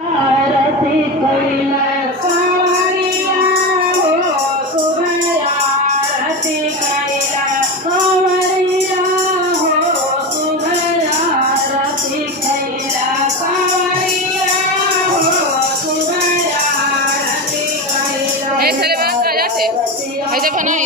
आरती कैलास कांवरिया हो सुभया आरती कैलास कांवरिया हो सुभया आरती कैलास कांवरिया हो सुभया आरती कैलास। ऐसे ले बात आ जाते ऐसे बना